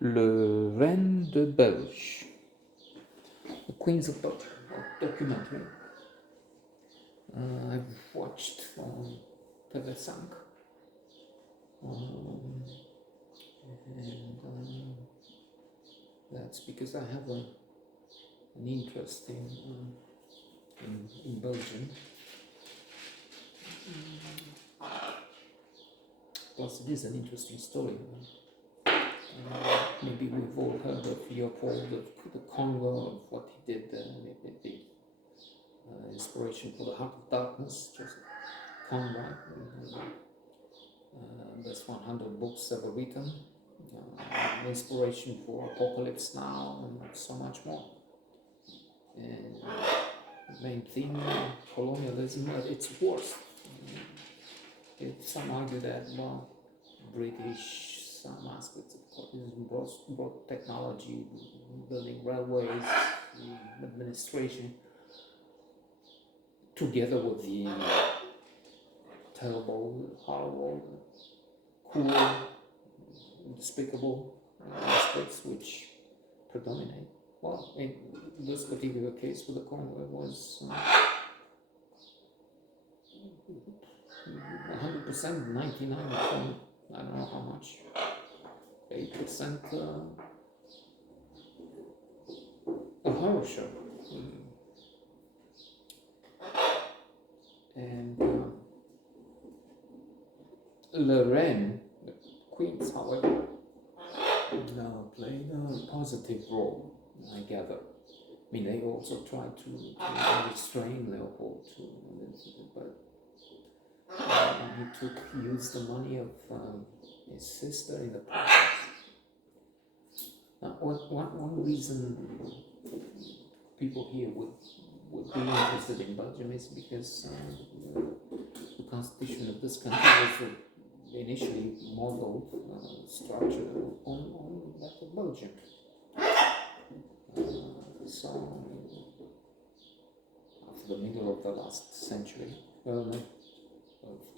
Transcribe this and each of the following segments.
Les Reines de Belges, The Queens of Belgium, a documentary I've watched on TV5. And that's because I have an interest in Belgium. Plus, it is an interesting story. Maybe we've all heard of Leopold of the Congo, of what he did, the inspiration for the Heart of Darkness, just Conway. There's 100 books ever written, inspiration for Apocalypse Now, and so much more. And the main theme, colonialism at its worst. Some argue that, well, British, some aspects of colonialism brought technology, building railways, administration, together with the terrible, horrible, cruel, despicable aspects which predominate. Well, in this particular case with the Congo, it was 100%, 99 point, I don't know how much, 8% a horror show. And Les Reines, the queens, however, played a positive role, I gather. I mean, they also tried to restrain Leopold, but he used the money of his sister in the process. Now, one reason people here would be interested in Belgium is because the constitution of this country was initially modeled, structured on that of Belgium. So, after the middle of the last century, well, no,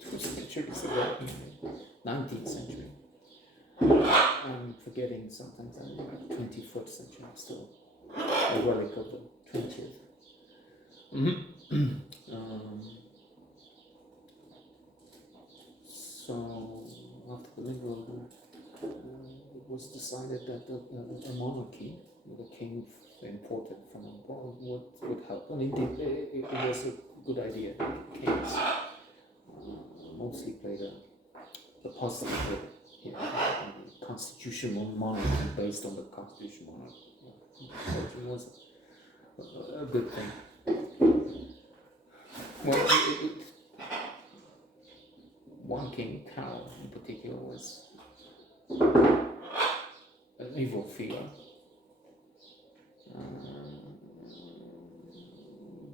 2 centuries ago, 19th century, I'm forgetting sometimes, I'm like 21st century, I'm still a relic of the 20th. So after the middle, it was decided that a monarchy with a king imported from abroad would help, and indeed it was a good idea. Kings mostly played a positive role here. The constitutional monarchy based on the constitutional monarchy. It was a good thing. Well, one king, Carol in particular, was an evil figure.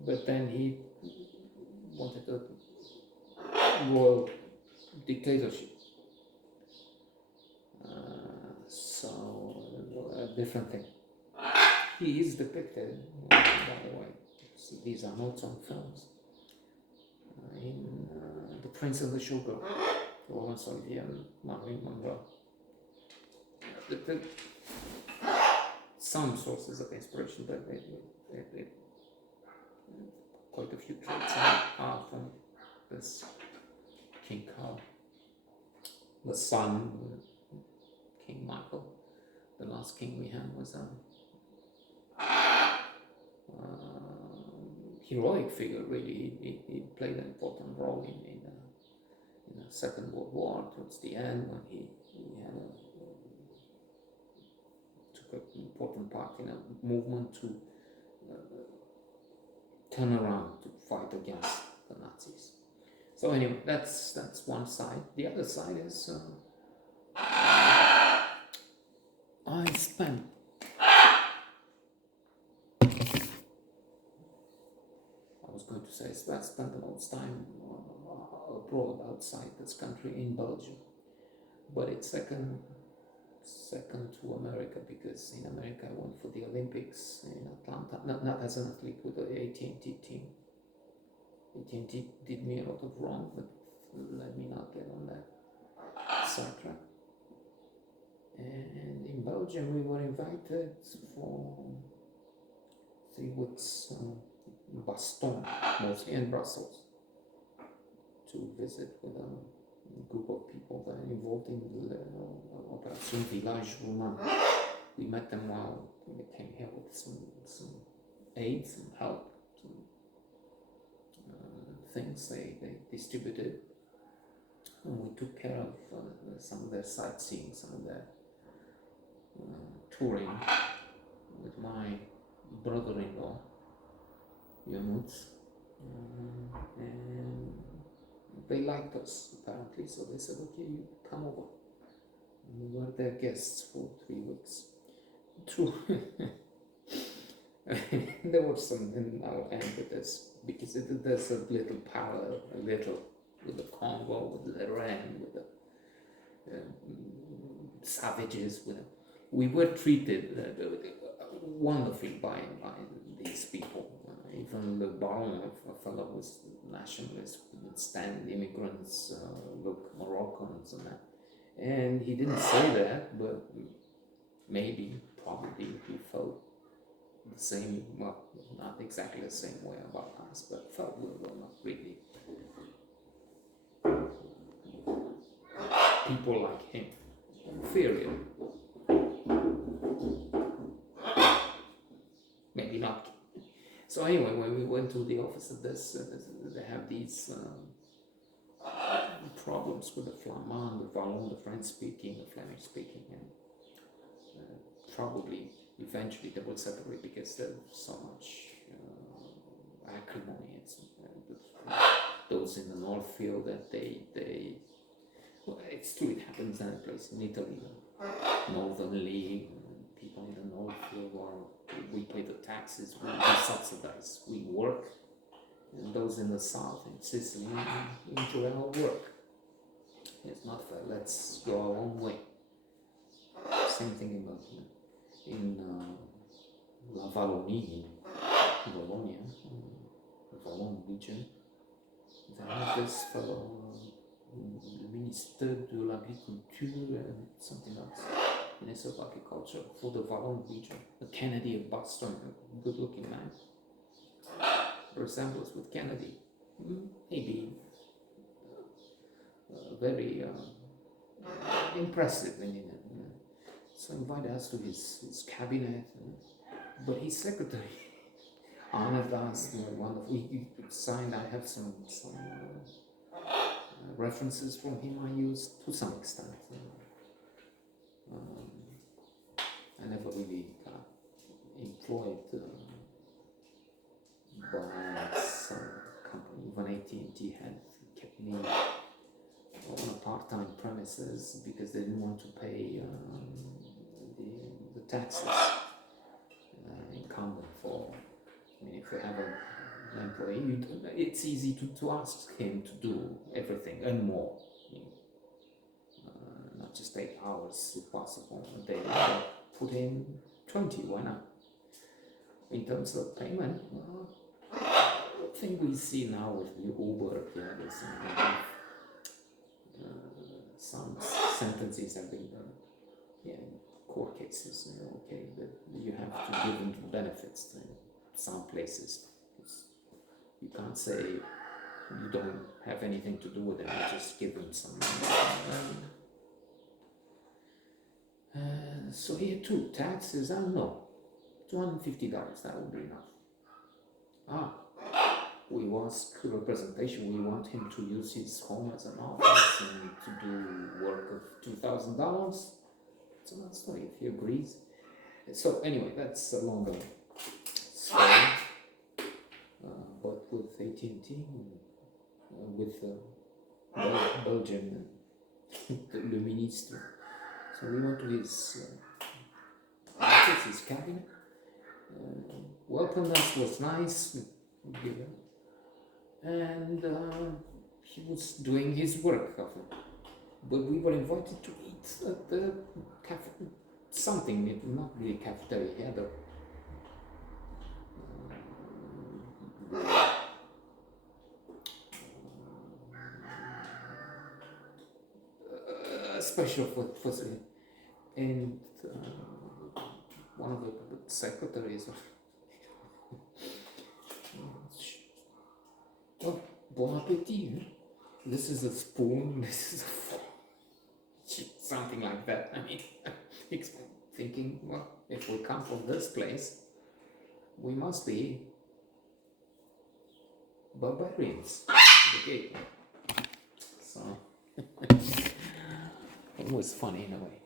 But then he wanted a royal dictatorship. So a different thing. He is depicted, by the way. See, these are notes on films. In The Prince and the Showgirl, Laurence Olivier and Marilyn Monroe. Some sources of inspiration, but quite a few traits are from this King Carl. The son, King Michael. The last king we had was heroic figure, really. He played an important role in the Second World War towards the end, when he took an important part in a movement to turn around to fight against the Nazis. So anyway, that's one side. The other side is I spent I spent the most time abroad outside this country in Belgium, but it's second to America, because in America I went for the Olympics in Atlanta, not as an athlete, with the AT&T team. AT&T did me a lot of wrong, but let me not get on that sidetrack. And in Belgium Belgium, we were invited for, I think it's Baston, mostly in Brussels, to visit with a group of people that are involved in the Operation Village Roumain. We met them while they came here with some aid, some help, some things they distributed. And we took care of some of their sightseeing, some of their touring with my brother-in-law, Yunus, and they liked us apparently, so they said, okay, you come over. And we were their guests for 3 weeks. True. There was some, and I'll end with this, because there's a little parallel, with the Congo, with Les Reines, with the savages. We were treated wonderfully by these people. Even the baron, a fellow was nationalist, would stand immigrants, look Moroccans and that. And he didn't say that, but probably he felt the same, well, not exactly the same way about us, but felt we were not really people like him, inferior. Maybe not. So anyway, when we went to the office of this, they have these problems with the Flamand, the Wallon, the French-speaking, the Flemish-speaking, and probably eventually they will separate because there's so much acrimony. Those in the north feel that they well, it's true, it happens in a place in Italy, the Northern League, people in the north feel, well, we pay the taxes, we subsidize, we work, and those in the south, in Sicily, enjoy our work. It's not fair, let's go our own way. Same thing in La Wallonie, Wallonia, the Wallon region. They have this fellow, the Minister de l'Agriculture and something else, Minister of Agriculture for the Wallon region, the Kennedy of Boston, a good looking man. Resembles with Kennedy, maybe very impressive. So invited us to his cabinet, but his secretary honored us. Wonderful. He signed. I have some references from him I used to some extent. I never really employed by some company. Even AT&T had kept me on a part-time premises because they didn't want to pay the taxes incumbent for. I mean, if you have an employee, it's easy to ask him to do everything and more. Not just 8 hours if possible. They put in 20, why not? In terms of payment, well, the thing we see now with the Uber, some sentences have been court cases, okay, that you have to give them benefits in some places. You can't say you don't have anything to do with it, you just give them some money. So here too, taxes, I don't know, $250, that would be enough. We ask representation, we want him to use his home as an office and to do work of $2,000. So that's fine if he agrees. So anyway, that's a longer story. But with AT&T, with Belgium, Le Ministre. So we went to his office, his cabinet. Welcomed us, was nice. And he was doing his work, but we were invited to eat at the cafe, something, not really cafeteria, he had a special facility, and one of the secretaries. Oh, bon appetit. This is a spoon, this is a fork. Something like that. I mean, thinking, well, if we come from this place, we must be barbarians. Okay. So, it was funny in a way.